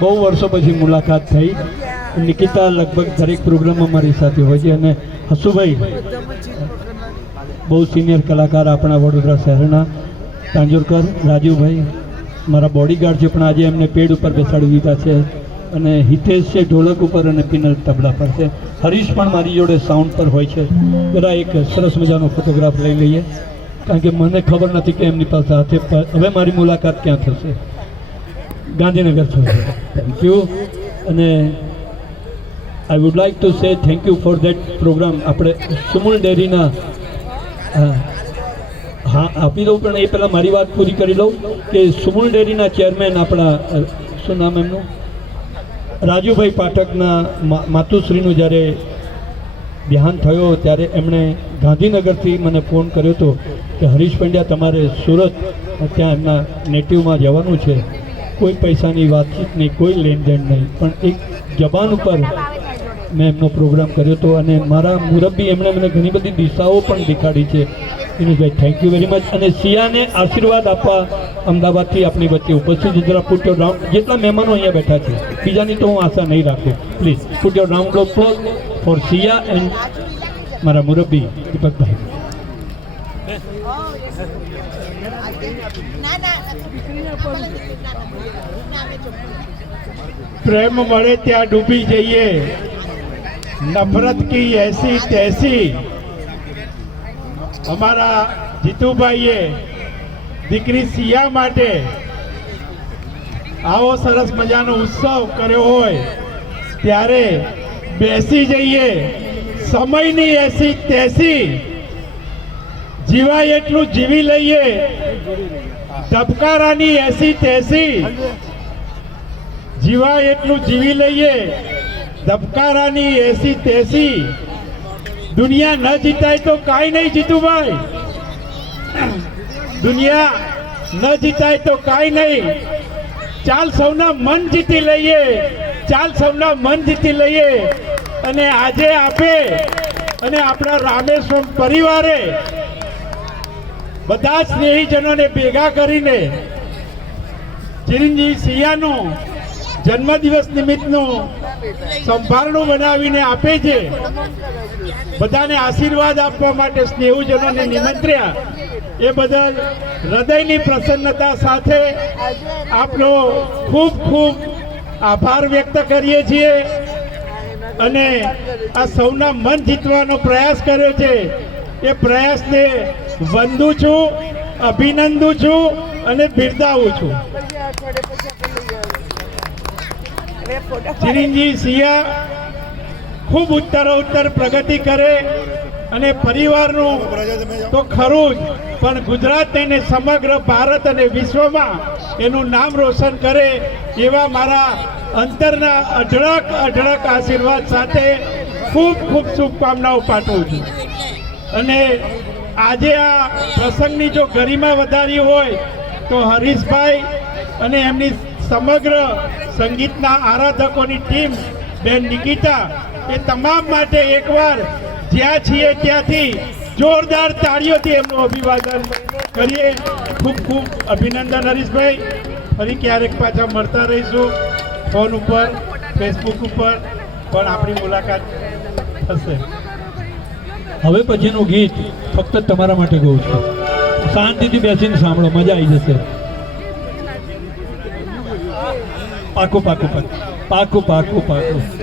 બહુ વર્ષો પછી મુલાકાત થઈ. નિકિતા લગભગ દરેક પ્રોગ્રામમાં મારી સાથે હોય છે અને હસુભાઈ, બહુ સિનિયર કલાકાર આપણા વડોદરા શહેરના. તાંજોરકર, રાજુભાઈ, મારા બોડીગાર્ડ છે, પણ આજે એમને પેડ ઉપર બેસાડી દીધા છે અને હિતેશ છે, ઢોલક ઉપર અને પિનલ તબલા પર છે. હરીશ પણ મારી જોડે સાઉન્ડ પર હોય છે. જરા એક સરસ મજાનો ફોટોગ્રાફ લઈ લઈએ. કારણ કે મને ખબર નથી કે એમની પાસે હાથે હવે મારી મુલાકાત ક્યાં થશે. ગાંધીનગર થેન્ક યુ અને I would like to say thank you for that programme આપણે સુમુલ ડેરીના હા, આપી દઉં, પણ એ પહેલાં મારી વાત પૂરી કરી લઉં કે સુમુલ ડેરીના ચેરમેન આપણા શું નામ એમનું? રાજુભાઈ પાઠકના માતુશ્રીનું જ્યારે ધ્યાન થયો ત્યારે એમણે ગાંધીનગરથી મને ફોન કર્યો હતો કે હરીશ પંડ્યા તમારે સુરત, ત્યાં એમના નેટિવમાં જવાનું છે. કોઈ પૈસાની વાતચીત નહીં, કોઈ લેણદેણ નહીં. પણ એક જબાન ઉપર મેં એમનો પ્રોગ્રામ કર્યો હતો અને મારા મુરબ્બી એમણે મને ઘણી બધી દિશાઓ પણ દેખાડી છે. Vinubhai thank you very much અને સિયાને આશીર્વાદ આપવા અમદાવાદથી આપણી વચ્ચે ઉપસ્થિત જરા પુટ યોર રાઉન્ડ જેટલા મહેમાનો અહીંયા બેઠા છે, બીજાની તો હું આશા નહીં રાખું. Please put your round of close for Siya and મારા મુરબ્બી, દીપકભાઈ. પ્રેમ મળે ત્યાં ડૂબી જઈએ. નફરત કી એસી તૈસી. અમારા જીતુભાઈએ દીકરી સિયા માટે આવો સરસ મજાનો ઉત્સવ કર્યો હોય, ત્યારે બેસી જઈએ. સમયની એસી તેસી. જીવાય એટલું જીવી લઈએ. ધબકારાની એસી તેસી. જીવાય એટલું જીવી લઈએ. ધબકારાની એસી તેસી. દુનિયા ન જીતાય તો કાંઈ નહીં જીતુભાઈ દુનિયા ન જીતાય તો કાંઈ નહીં. ચાલ સૌના મન જીતી લઈએ. ચાલ સૌના મન જીતી લઈએ. અને આજે આપે અને આપણા રામેશ્વર પરિવારે બધા સ્નેહીજનોને ભેગા કરીને ચિરંજીવી સિયાનું જન્મદિવસ નિમિત્તનું સંભારણું બનાવીને આપે છે. બધાને આશીર્વાદ આપવા માટે સ્નેહુજનોને નિમંત્ર્યા. એ બદલ હૃદયની પ્રસન્નતા સાથે આપનો ખૂબ ખૂબ આભાર વ્યક્ત કરીએ છીએ. અને આ સૌના મન જીતવાનો પ્રયાસ કર્યો છે. એ પ્રયાસને વંદું છું, અભિનંદું છું અને બિરદાવું છું. ચિરંજી સિયા ખૂબ ઉત્તરોત્તર પ્રગતિ કરે અને પરિવારનું તો ખરું જ, પણ ગુજરાત અને સમગ્ર ભારત અને વિશ્વમાં એનું નામ રોશન કરે એવા મારા અંતરના અઢળક અઢળક આશીર્વાદ સાથે ખૂબ ખૂબ શુભકામનાઓ પાઠવું છું. અને આજે આ પ્રસંગની જો ગરિમા વધારી હોય તો હરીશભાઈ અને એમની સમગ્ર સંગીતના આરાધકોની ટીમ, બેન નિકિતા, એ તમામ માટે એકવાર જ્યાં છીએ ત્યાંથી જોરદાર તાળીઓથી એમનું અભિવાદન કરીએ. ખૂબ ખૂબ અભિનંદન હરીશભાઈ. ફરી ક્યારેક પાછા મળતા રહીશું ફોન ઉપર ફેસબુક ઉપર. પણ આપણી મુલાકાત થશે. હવે પછીનું ગીત ફક્ત તમારા માટે ગાઉં છું. શાંતિથી બેસીને સાંભળો, મજા આવી જશે. પાકું પાકું પાકું. પાકું પાકું પાકું.